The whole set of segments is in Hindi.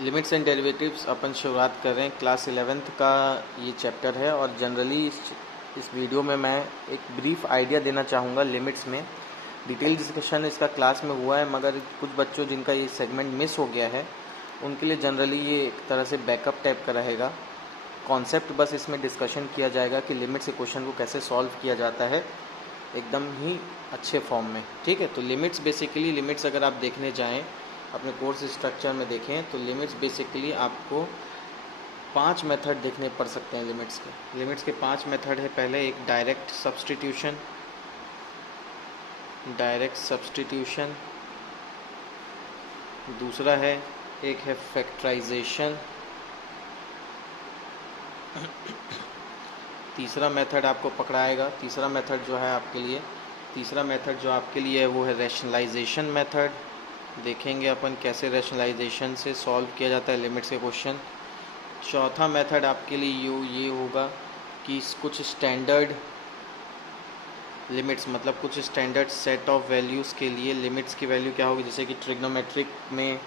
लिमिट्स एंड डेरिवेटिव्स अपन शुरुआत कर रहे हैं। क्लास 11th का ये चैप्टर है और जनरली इस वीडियो में मैं एक ब्रीफ आइडिया देना चाहूँगा लिमिट्स में। डिटेल डिस्कशन इसका क्लास में हुआ है, मगर कुछ बच्चों जिनका ये सेगमेंट मिस हो गया है उनके लिए जनरली ये एक तरह से बैकअप टाइप का रहेगा। कॉन्सेप्ट बस इसमें डिस्कशन किया जाएगा कि लिमिट से क्वेश्चन को कैसे सॉल्व किया जाता है एकदम ही अच्छे फॉर्म में। ठीक है, तो लिमिट्स बेसिकली लिमिट्स अगर आप देखने जाएं अपने कोर्स स्ट्रक्चर में देखें तो लिमिट्स बेसिकली आपको 5 मेथड देखने पड़ सकते हैं। लिमिट्स के 5 मेथड है। पहले एक डायरेक्ट सब्स्टिट्यूशन, दूसरा है एक है फैक्टराइजेशन, तीसरा मेथड आपको पकड़ाएगा। तीसरा मेथड जो आपके लिए है वो है रैशनलाइजेशन मेथड। देखेंगे अपन कैसे रैशनलाइजेशन से सॉल्व किया जाता है लिमिट्स के क्वेश्चन। चौथा मेथड आपके लिए ये होगा कि कुछ स्टैंडर्ड लिमिट्स, मतलब कुछ स्टैंडर्ड सेट ऑफ वैल्यूज़ के लिए लिमिट्स की वैल्यू क्या होगी, जैसे कि ट्रिग्नोमेट्रिक में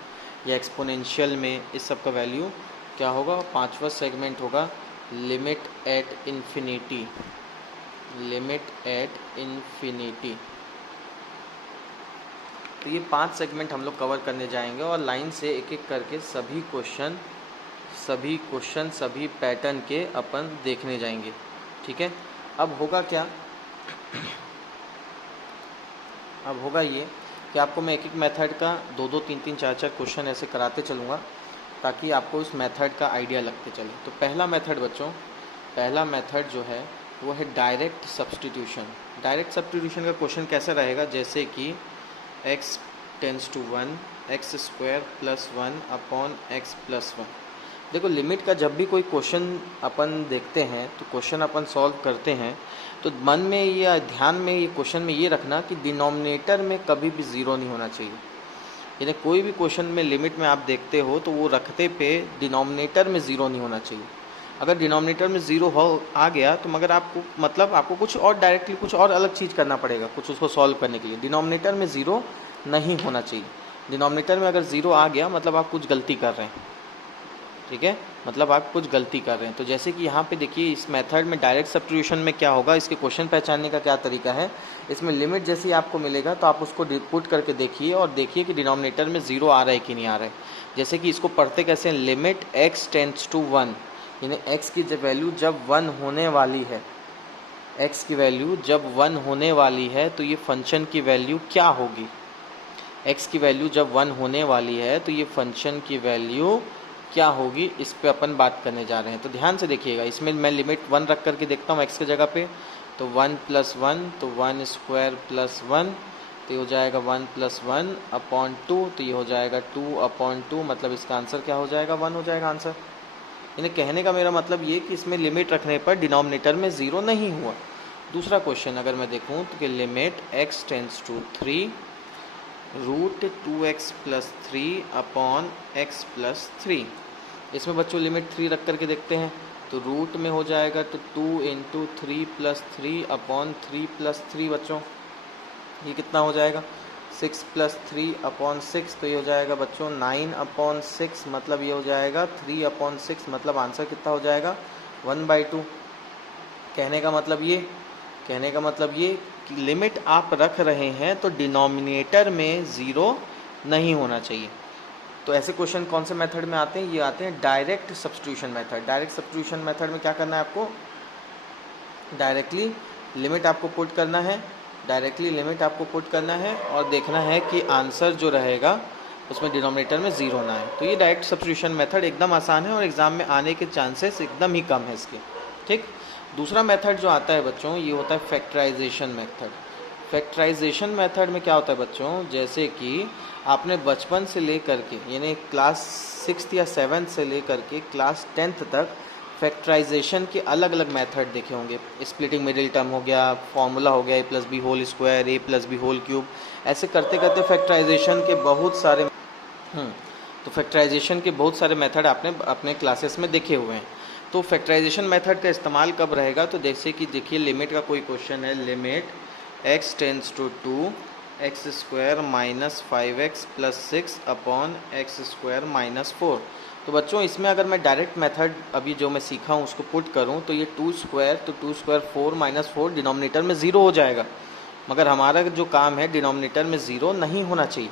या एक्सपोनेंशियल में इस सब का वैल्यू क्या होगा। पांचवा सेगमेंट होगा लिमिट एट इन्फिनिटी। तो ये 5 सेगमेंट हम लोग कवर करने जाएंगे और लाइन से एक एक करके सभी क्वेश्चन सभी पैटर्न के अपन देखने जाएंगे। ठीक है, अब होगा क्या, अब होगा ये कि आपको मैं एक एक मेथड का 2-2, 3-3, 4-4 क्वेश्चन ऐसे कराते चलूँगा ताकि आपको उस मेथड का आइडिया लगते चले। तो पहला मेथड जो है वो है डायरेक्ट सब्स्टिट्यूशन। डायरेक्ट सब्स्टिट्यूशन का क्वेश्चन कैसा रहेगा, जैसे कि x tends to 1 x square plus 1 upon x plus 1। देखो, लिमिट का जब भी कोई क्वेश्चन अपन देखते हैं तो क्वेश्चन अपन सॉल्व करते हैं तो मन में या ध्यान में ये क्वेश्चन में ये रखना कि डिनोमिनेटर में कभी भी ज़ीरो नहीं होना चाहिए। यानी कोई भी क्वेश्चन में लिमिट में आप देखते हो तो वो रखते पे डिनोमिनेटर में ज़ीरो नहीं होना चाहिए। अगर डिनोमिनेटर में ज़ीरो आ गया तो मगर आपको कुछ और डायरेक्टली कुछ और अलग चीज़ करना पड़ेगा कुछ उसको सॉल्व करने के लिए। डिनोमिनेटर में ज़ीरो नहीं होना चाहिए। डिनोमिनेटर में अगर ज़ीरो आ गया मतलब आप कुछ गलती कर रहे हैं। ठीक है, मतलब आप कुछ गलती कर रहे हैं। तो जैसे कि यहाँ पे देखिए इस मेथड में डायरेक्ट सब्स्टिट्यूशन में क्या होगा, इसके क्वेश्चन पहचानने का क्या तरीका है। इसमें लिमिट जैसी आपको मिलेगा तो आप उसको पुट करके देखिए और देखिए कि डिनोमिनेटर में ज़ीरो आ रहा है कि नहीं आ रहा है। जैसे कि इसको पढ़ते कैसे हैं, लिमिट x टेंस टू 1, यानी x की वैल्यू जब 1 होने वाली है, x की वैल्यू जब 1 होने वाली है तो ये फंक्शन की वैल्यू क्या होगी। x की वैल्यू जब 1 होने वाली है तो ये फंक्शन की वैल्यू क्या होगी, इस पे अपन बात करने जा रहे हैं। तो ध्यान से देखिएगा, इसमें मैं लिमिट 1 रख करके देखता हूँ x की जगह पे। तो 1 प्लस 1 तो 1 स्क्वायर प्लस 1 तो ये हो जाएगा 1 प्लस 1 अपॉन 2 तो ये हो जाएगा 2 अपॉन 2, मतलब इसका आंसर क्या हो जाएगा, 1 हो जाएगा आंसर। यानी कहने का मेरा मतलब ये कि इसमें लिमिट रखने पर डिनोमिनेटर में ज़ीरो नहीं हुआ। दूसरा क्वेश्चन अगर मैं देखूँ तो कि limit x tends to 3 root 2x plus 3 upon x plus 3। इसमें बच्चों लिमिट 3 रख करके देखते हैं तो रूट में हो जाएगा तो 2 इंटू 3 प्लस 3 अपॉन 3 प्लस 3। बच्चों ये कितना हो जाएगा, 6 प्लस 3 अपॉन 6 तो ये हो जाएगा बच्चों 9 अपॉन 6, मतलब ये हो जाएगा 3 अपॉन 6, मतलब आंसर कितना हो जाएगा 1/2। कहने का मतलब ये कि लिमिट आप रख रहे हैं तो डिनोमिनेटर में ज़ीरो नहीं होना चाहिए। तो ऐसे क्वेश्चन कौन से मेथड में आते हैं, ये आते हैं direct substitution method. Direct substitution method में क्या करना है आपको, डायरेक्टली लिमिट आपको पुट करना है और देखना है कि आंसर जो रहेगा उसमें डिनोमिनेटर में ज़ीरो ना है। तो ये डायरेक्ट सब्स्टिट्यूशन मेथड एकदम आसान है और एग्ज़ाम में आने के चांसेस एकदम ही कम है इसके। ठीक, दूसरा मेथड जो आता है बच्चों ये होता है फैक्टराइजेशन मेथड। फैक्टराइजेशन मेथड में क्या होता है बच्चों, जैसे कि आपने बचपन से लेकर के यानी क्लास 6th या 7th से लेकर के क्लास 10th तक फैक्टराइजेशन के अलग अलग मेथड देखे होंगे। स्प्लिटिंग मिडिल टर्म हो गया, फॉर्मूला हो गया a+b whole square, a+b whole cube, ऐसे करते करते फैक्टराइजेशन के बहुत सारे मेथड आपने अपने क्लासेस में देखे हुए हैं। तो फैक्टराइजेशन मेथड का इस्तेमाल कब रहेगा, तो जैसे कि देखिए लिमिट का कोई क्वेश्चन है, limit x tends to 2 x square minus 5x plus 6 upon x square minus 4। तो बच्चों इसमें अगर मैं डायरेक्ट मेथड अभी जो मैं सीखा हूँ उसको पुट करूँ तो ये 2 स्क्वायर, तो 2 स्क्वायर 4 माइनस 4 डिनोमिनेटर में 0 हो जाएगा। मगर हमारा जो काम है डिनोमिनेटर में 0 नहीं होना चाहिए।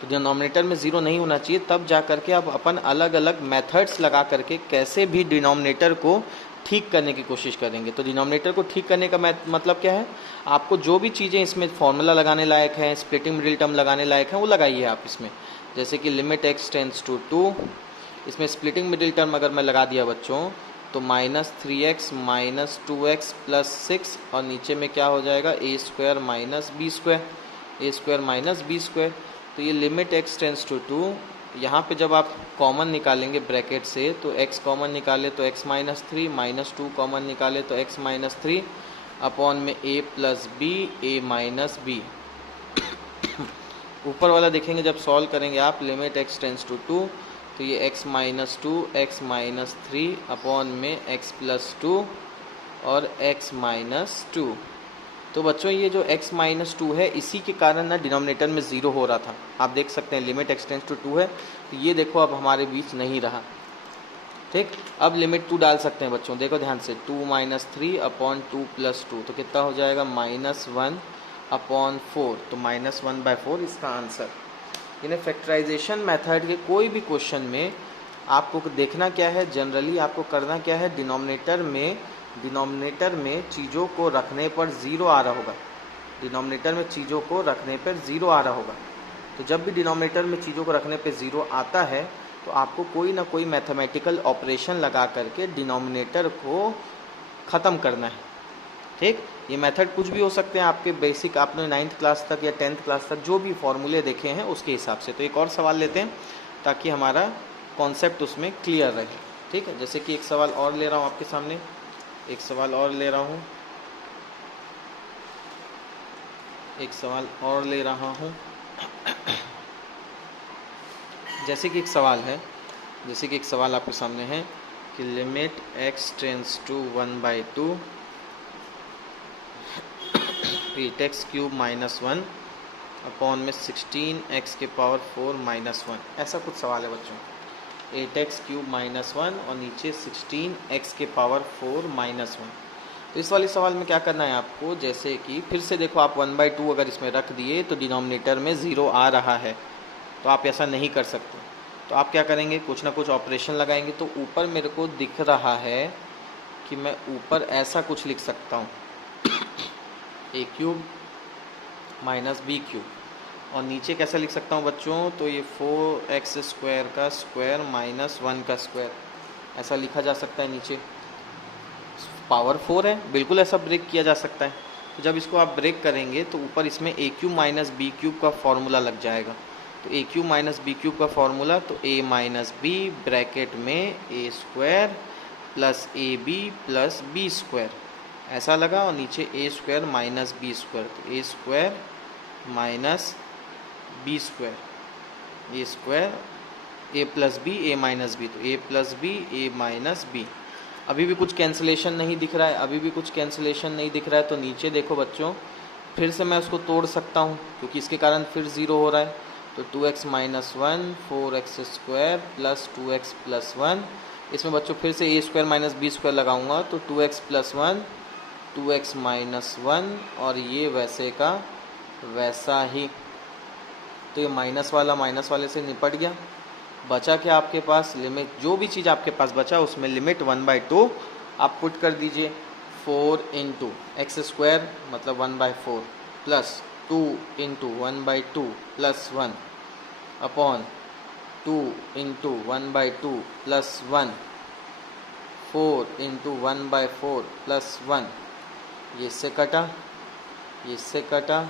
तो डिनोमिनेटर में 0 नहीं होना चाहिए, तब जा करके अब अपन अलग अलग मेथड्स लगा करके कैसे भी डिनोमिनेटर को ठीक करने की कोशिश करेंगे। तो डिनोमिनेटर को ठीक करने का मतलब क्या है, आपको जो भी चीज़ें इसमें फॉर्मूला लगाने लायक हैं, स्प्लिटिंग मिडिल टर्म लगाने लायक हैं, वो लगाइए आप इसमें। जैसे कि लिमिट x टेंड्स टू 2, इसमें स्प्लिटिंग मिडिल टर्म अगर मैं लगा दिया बच्चों तो -3x माइनस 2x प्लस 6, और नीचे में क्या हो जाएगा a square minus B square, a square minus B square. तो ये लिमिट x टेंड्स टू 2, यहाँ पे जब आप कॉमन निकालेंगे ब्रैकेट से तो x कॉमन निकाले तो x माइनस 3, माइनस 2 कॉमन निकाले तो x माइनस 3 अपॉन में a plus B, a minus B. ऊपर वाला देखेंगे जब सॉल्व करेंगे आप, लिमिट x टेंड्स टू 2 तो ये x minus 2, x minus 3 upon में x प्लस 2 और x माइनस 2। तो बच्चों ये जो x माइनस 2 है इसी के कारण ना डिनोमिनेटर में 0 हो रहा था। आप देख सकते हैं लिमिट x टेंड्स टू 2 है, तो ये देखो अब हमारे बीच नहीं रहा। ठीक, अब लिमिट 2 डाल सकते हैं बच्चों, देखो ध्यान से, 2 माइनस 3 अपॉन 2 प्लस 2, तो कितना हो जाएगा -1 अपॉन 4, तो -1/4 इसका आंसर। यानी फैक्टराइजेशन मेथड के कोई भी क्वेश्चन में आपको देखना क्या है, जनरली आपको करना क्या है, डिनोमिनेटर में चीज़ों को रखने पर 0 आ रहा होगा। डिनोमिनेटर में चीज़ों को रखने पर 0 आ रहा होगा। तो जब भी डिनोमिनेटर में चीज़ों को रखने पर 0 आता है तो आपको कोई ना कोई मैथमेटिकल ऑपरेशन लगा करके डिनोमिनेटर को ख़त्म करना है। ठीक, ये मेथड कुछ भी हो सकते हैं आपके बेसिक, आपने 9th क्लास तक या 10th क्लास तक जो भी फॉर्मूले देखे हैं उसके हिसाब से। तो एक और सवाल लेते हैं ताकि हमारा कॉन्सेप्ट उसमें क्लियर रहे। ठीक है, जैसे कि एक सवाल और ले रहा हूँ आपके सामने, एक सवाल और ले रहा हूँ। जैसे कि एक सवाल आपके सामने है कि limit x tends to 1/2 8x cube minus 1 upon में 16x के पावर 4 माइनस 1, ऐसा कुछ सवाल है बच्चों। 8x क्यूब माइनस 1 और नीचे 16x के पावर 4 माइनस 1। तो इस वाले सवाल में क्या करना है आपको, जैसे कि फिर से देखो आप 1/2 अगर इसमें रख दिए तो डिनोमिनेटर में 0 आ रहा है, तो आप ऐसा नहीं कर सकते। तो आप क्या करेंगे, कुछ ना कुछ ऑपरेशन लगाएंगे। तो ऊपर मेरे को दिख रहा है कि मैं ऊपर ऐसा कुछ लिख सकता हूँ, a cube minus B cube, और नीचे कैसा लिख सकता हूँ बच्चों, तो ये 4x स्क्वायर का स्क्वायर माइनस 1 का स्क्वायर, ऐसा लिखा जा सकता है। नीचे पावर 4 है, बिल्कुल ऐसा ब्रेक किया जा सकता है। तो जब इसको आप ब्रेक करेंगे तो ऊपर इसमें a cube minus B cube का फॉर्मूला लग जाएगा। तो a cube minus B cube का फॉर्मूला, तो a माइनस बी ब्रैकेट में a square plus A B plus B square, ऐसा लगा, और नीचे a square minus B square, तो a square minus B square, A square A plus B A minus B, तो A plus B A minus B. अभी भी कुछ कैंसिलेशन नहीं दिख रहा है, तो नीचे देखो बच्चों, फिर से मैं उसको तोड़ सकता हूँ क्योंकि इसके कारण फिर 0 हो रहा है। तो 2x minus 1 4x square plus 2x plus 1, इसमें बच्चों फिर से ए स्क्वायर माइनस बी स्क्वायर लगाऊंगा, तो 2x प्लस 1 2x माइनस 1, और ये वैसे का वैसा ही। तो ये माइनस वाले से निपट गया। बचा क्या आपके पास, लिमिट, जो भी चीज़ आपके पास बचा उसमें लिमिट 1/2 आप पुट कर दीजिए। 4 इंटू एक्स स्क्वायर मतलब 1/4 plus 2 into 1/2 plus 1 upon 2 into 1/2 plus 1, 4 into 1/4 plus 1, ये इससे कटा, ये इससे कटा,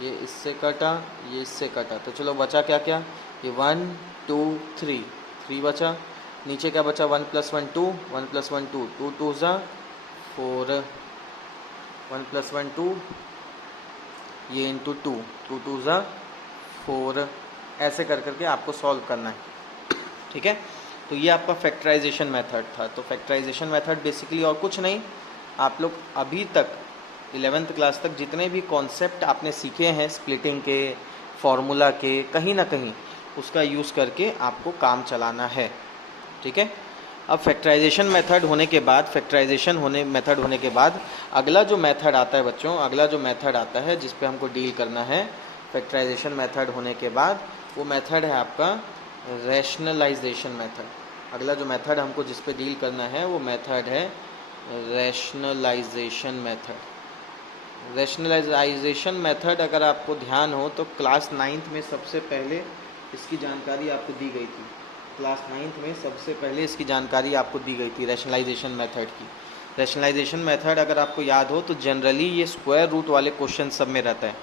ये इससे कटा, ये इससे कटा। तो चलो बचा क्या क्या, ये 1 2 3 बचा। नीचे क्या बचा, 1 + 1 2, 1 + 1 2, 2 2 ज़ा 4, 1 + 1 2, ये इंटू 2, 2 2 ज़ा 4, ऐसे कर करके आपको सॉल्व करना है। ठीक है, तो ये आपका फैक्टराइजेशन मेथड था। तो फैक्टराइजेशन मेथड बेसिकली और कुछ नहीं, आप लोग अभी तक 11th क्लास तक जितने भी कॉन्सेप्ट आपने सीखे हैं स्प्लिटिंग के, फॉर्मूला के, कहीं ना कहीं उसका यूज़ करके आपको काम चलाना है, ठीक है। अब फैक्टराइजेशन मेथड होने के बाद, मेथड होने के बाद अगला जो मेथड आता है बच्चों, अगला जो मेथड आता है जिस पे हमको डील करना है फैक्टराइजेशन मेथड होने के बाद, वो मेथड है आपका रैशनलाइजेशन मेथड। अगला जो मेथड हमको जिस पे डील करना है वो मेथड है रैशनलाइजेशन मेथड। रैशनलाइजेशन मेथड अगर आपको ध्यान हो तो क्लास 9th में सबसे पहले इसकी जानकारी आपको दी गई थी। क्लास 9th में सबसे पहले इसकी जानकारी आपको दी गई थी रैशनलाइजेशन मेथड की। रैशनलाइजेशन मेथड अगर आपको याद हो तो जनरली ये स्क्वायर रूट वाले क्वेश्चन सब में रहता है।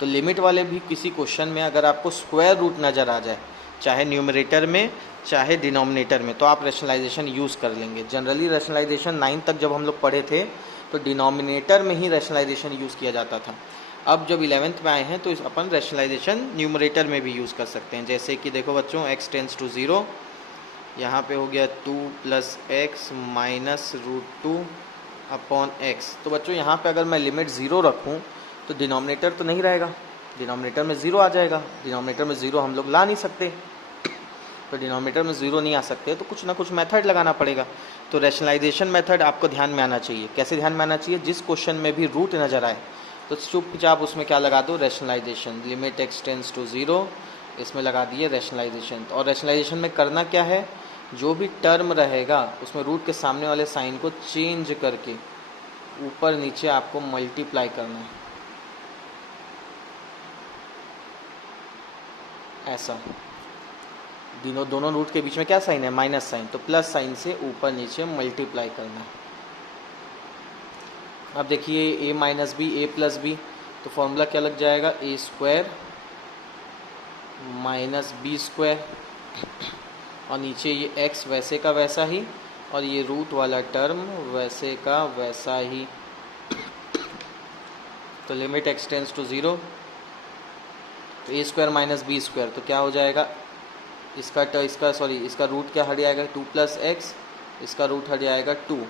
तो लिमिट वाले भी किसी क्वेश्चन में अगर आपको स्क्वायर रूट नज़र आ जाए, चाहे न्यूमरेटर में चाहे डिनोमिनेटर में, तो आप रैशनलाइजेशन यूज़ कर लेंगे। जनरली रैशनलाइजेशन 9 तक जब हम लोग पढ़े थे तो डिनोमिनेटर में ही रैशनलाइजेशन यूज़ किया जाता था। अब जब 11th में आए हैं तो इस अपन रैशनलाइजेशन न्यूमरेटर में भी यूज़ कर सकते हैं। जैसे कि देखो बच्चों, x टेंस टू 0, यहाँ पे हो गया 2 + x माइनस √2 अपॉन x। तो बच्चों यहाँ पे अगर मैं लिमिट 0 रखूँ तो डिनोमिनेटर तो नहीं रहेगा, डिनोमिनेटर में 0 आ जाएगा। डिनोमिनेटर में 0 हम लोग ला नहीं सकते, तो डिनोमिनेटर में 0 नहीं आ सकते तो कुछ ना कुछ मेथड लगाना पड़ेगा। तो रैशनलाइजेशन मेथड आपको ध्यान में आना चाहिए। कैसे ध्यान में आना चाहिए? जिस क्वेश्चन में भी रूट नज़र आए तो चुपचाप उसमें क्या लगा दो, rationalization. Limit x tends to 0, इसमें लगा दिए रैशनलाइजेशन। और रैशनलाइजेशन में करना क्या है, जो भी टर्म रहेगा उसमें रूट के सामने वाले साइन को चेंज करके ऊपर नीचे आपको मल्टीप्लाई करना है, ऐसा। दोनों रूट के बीच में क्या साइन है, माइनस साइन, तो प्लस साइन से ऊपर नीचे मल्टीप्लाई करना है। अब देखिए a minus B A plus B, तो फॉर्मूला क्या लग जाएगा, a² माइनस b², और नीचे ये x वैसे का वैसा ही, और ये रूट वाला टर्म वैसे का वैसा ही। तो लिमिट x टेंस टू 0, तो a² माइनस b², तो क्या हो जाएगा, इसका रूट क्या हट जाएगा, 2 + x, इसका रूट हट जाएगा 2।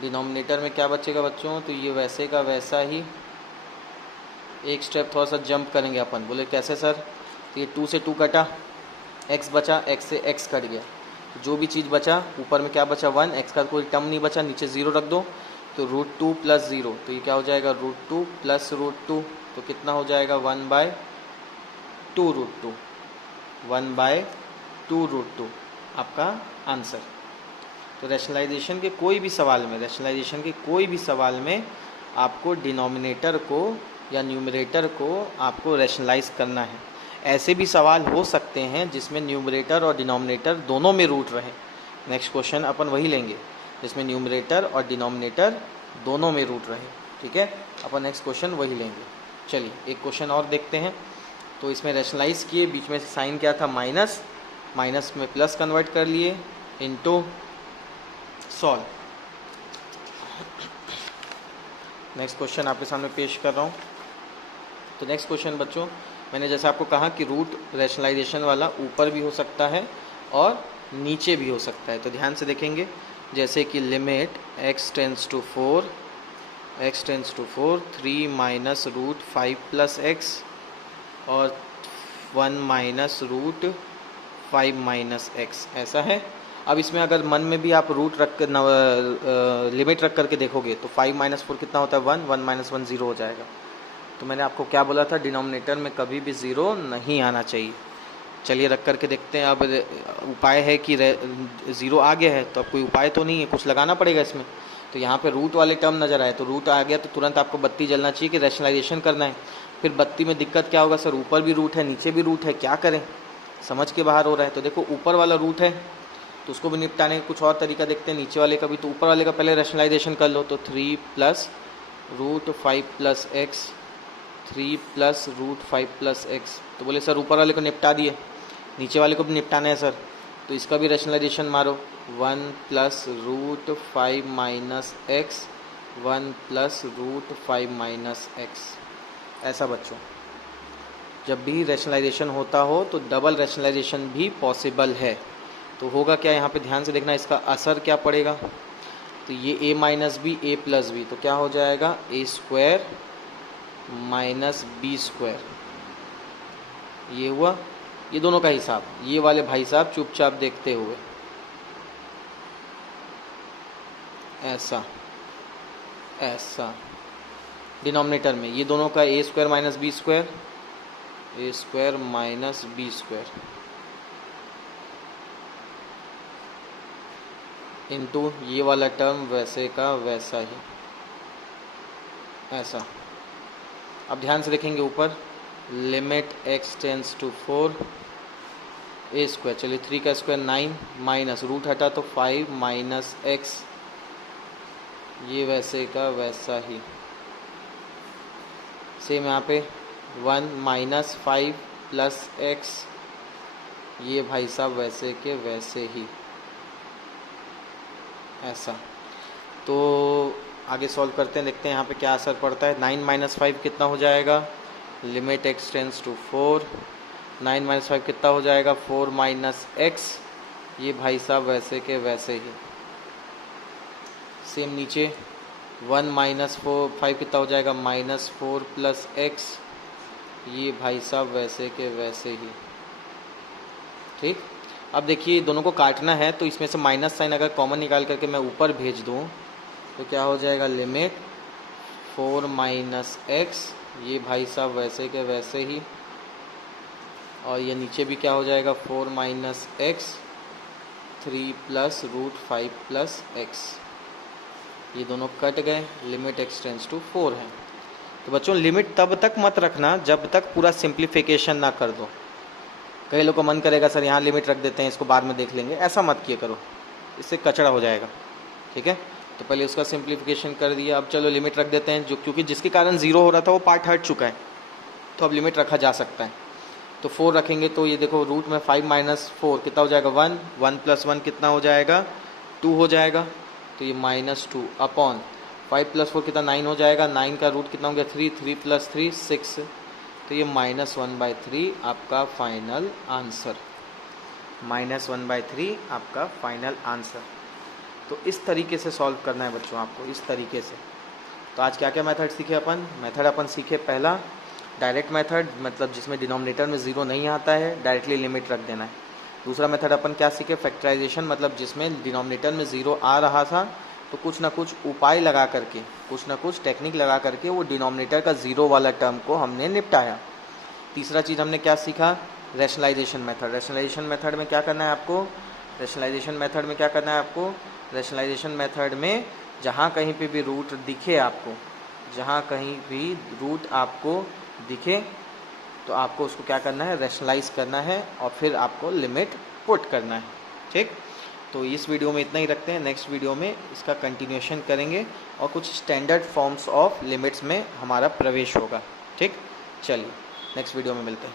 डिनोमिनेटर में क्या बचेगा बच्चों, तो ये वैसे का वैसा ही। एक स्टेप थोड़ा सा जंप करेंगे अपन, बोले कैसे सर, तो ये 2 से 2 कटा, x बचा, x से x कट गया, तो जो भी चीज़ बचा ऊपर में क्या बचा 1, x का कोई टर्म नहीं बचा, नीचे 0 रख दो, तो √2 + 0, तो ये क्या हो जाएगा, √2 + √2, तो कितना हो जाएगा 1/2 √2, 1/2 √2 आपका आंसर। तो रैशनलाइजेशन के कोई भी सवाल में आपको डिनोमिनेटर को या न्यूमरेटर को आपको रैशनलाइज करना है। ऐसे भी सवाल हो सकते हैं जिसमें न्यूमरेटर और डिनोमिनेटर दोनों में रूट रहे। नेक्स्ट क्वेश्चन अपन वही लेंगे जिसमें न्यूमरेटर और डिनोमिनेटर दोनों में रूट रहे, ठीक है। अपन नेक्स्ट क्वेश्चन वही लेंगे। चलिए एक क्वेश्चन और देखते हैं। तो इसमें रैशनलाइज किए, बीच में से साइन क्या था, माइनस, माइनस में प्लस कन्वर्ट कर लिए, इनटू सॉल्व। नेक्स्ट क्वेश्चन आपके सामने पेश कर रहा हूँ। तो नेक्स्ट क्वेश्चन बच्चों, मैंने जैसे आपको कहा कि रूट रैशनलाइजेशन वाला ऊपर भी हो सकता है और नीचे भी हो सकता है। तो ध्यान से देखेंगे, जैसे कि limit x tends to 4, 3 minus √5 + x और 1 माइनस √5 - x, ऐसा है। अब इसमें अगर मन में भी आप रूट रख कर लिमिट रख करके देखोगे तो 5 - 4 कितना होता है, 1, 1 - 1 0 हो जाएगा। तो मैंने आपको क्या बोला था, डिनोमिनेटर में कभी भी 0 नहीं आना चाहिए। चलिए रख करके देखते हैं। अब उपाय है कि 0 आ गया है तो अब कोई उपाय तो नहीं है, कुछ लगाना पड़ेगा इसमें। तो यहाँ पे रूट वाले टर्म नज़र आए तो रूट आ गया तो तुरंत आपको बत्ती जलना चाहिए कि रैशनलाइजेशन करना है। फिर बत्ती में दिक्कत क्या होगा, सर ऊपर भी रूट है नीचे भी रूट है, क्या करें, समझ के बाहर हो रहा है। तो देखो ऊपर वाला रूट है तो उसको भी निपटाने का कुछ और तरीका देखते हैं, नीचे वाले का भी। तो ऊपर वाले का पहले रैशनलाइजेशन कर लो, तो 3 + √5 + x, 3 + √5 + x। तो बोले सर ऊपर वाले को निपटा दिए, नीचे वाले को भी निपटाना है सर, तो इसका भी रैशनलाइजेशन मारो, 1 + √5 - x, 1 + √5 - x। ऐसा बच्चों, जब भी रैशनलाइजेशन होता हो तो डबल रैशनलाइजेशन भी पॉसिबल है। तो होगा क्या, यहाँ पे ध्यान से देखना, इसका असर क्या पड़ेगा। तो ये a minus B A plus B, तो क्या हो जाएगा a square minus B square. ये हुआ, ये दोनों का हिसाब। ये वाले भाई साहब चुपचाप देखते हुए ऐसा ऐसा डिनोमिनेटर में ये दोनों का a square minus B square, a square minus B square into ये वाला टर्म वैसे का वैसा ही, ऐसा। अब ध्यान से देखेंगे ऊपर, limit x tends to 4 a square, चलिए 3 का स्क्वायर 9 माइनस रूट हटा तो 5 माइनस x, ये वैसे का वैसा ही। सेम यहाँ पे 1 माइनस 5 प्लस x, ये भाई साहब वैसे के वैसे ही, ऐसा। तो आगे सॉल्व करते हैं, देखते हैं यहाँ पे क्या असर पड़ता है। 9 माइनस 5 कितना हो जाएगा, limit x tends to 4, 9 minus 5 कितना हो जाएगा 4 माइनस x, ये भाई साहब वैसे के वैसे ही। सेम नीचे 1 माइनस 5 कितना हो जाएगा -4 प्लस x, ये भाई साहब वैसे के वैसे ही। ठीक, अब देखिए दोनों को काटना है, तो इसमें से माइनस साइन अगर कॉमन निकाल करके मैं ऊपर भेज दूँ तो क्या हो जाएगा, लिमिट 4 माइनस x, ये भाई साहब वैसे के वैसे ही। और ये नीचे भी क्या हो जाएगा 4 minus x 3 plus root 5 plus x, ये दोनों कट गए, लिमिट x टेंस टू 4 है। तो बच्चों लिमिट तब तक मत रखना जब तक पूरा सिंप्लीफिकेशन ना कर दो। कई लोग को मन करेगा सर यहाँ लिमिट रख देते हैं, इसको बाद में देख लेंगे, ऐसा मत किया करो, इससे कचड़ा हो जाएगा। ठीक है, तो पहले उसका सिंप्लीफिकेशन कर दिया, अब चलो लिमिट रख देते हैं, जो क्योंकि जिसके कारण ज़ीरो हो रहा था वो पार्ट हट चुका है, तो अब लिमिट रखा जा सकता है। तो 4 रखेंगे तो ये देखो रूट में 5 माइनस 4 कितना हो जाएगा 1, 1 प्लस 1 कितना हो जाएगा 2 हो जाएगा, तो ये -2 अपॉन 5 प्लस 4 कितना 9 हो जाएगा, 9 का रूट कितना हो गया 3, 3 प्लस 3 6, तो ये -1/3 आपका फाइनल आंसर, -1/3 आपका फाइनल आंसर। तो इस तरीके से सॉल्व करना है बच्चों आपको, इस तरीके से। तो आज क्या क्या मेथड सीखे अपन, मेथड अपन सीखे, पहला डायरेक्ट मेथड, मतलब जिसमें डिनोमिनेटर में ज़ीरो नहीं आता है, डायरेक्टली लिमिट रख देना है। दूसरा मेथड अपन क्या सीखे, फैक्टराइजेशन, मतलब जिसमें डिनोमिनेटर में ज़ीरो आ रहा था तो कुछ ना कुछ उपाय लगा करके, कुछ ना कुछ टेक्निक लगा करके वो डिनोमिनेटर का ज़ीरो वाला टर्म को हमने निपटाया। तीसरा चीज़ हमने क्या सीखा, रैशनलाइजेशन मेथड। रैशनलाइजेशन मेथड में क्या करना है आपको, रैशनलाइजेशन मेथड में क्या करना है आपको, रैशनलाइजेशन मेथड में जहाँ कहीं पे भी रूट दिखे आपको, जहाँ कहीं भी रूट आपको दिखे तो आपको उसको क्या करना है, रैशनलाइज करना है और फिर आपको लिमिट पुट करना है। ठीक, तो इस वीडियो में इतना ही रखते हैं, नेक्स्ट वीडियो में इसका कंटिन्यूएशन करेंगे और कुछ स्टैंडर्ड फॉर्म्स ऑफ लिमिट्स में हमारा प्रवेश होगा। ठीक, चलिए नेक्स्ट वीडियो में मिलते हैं।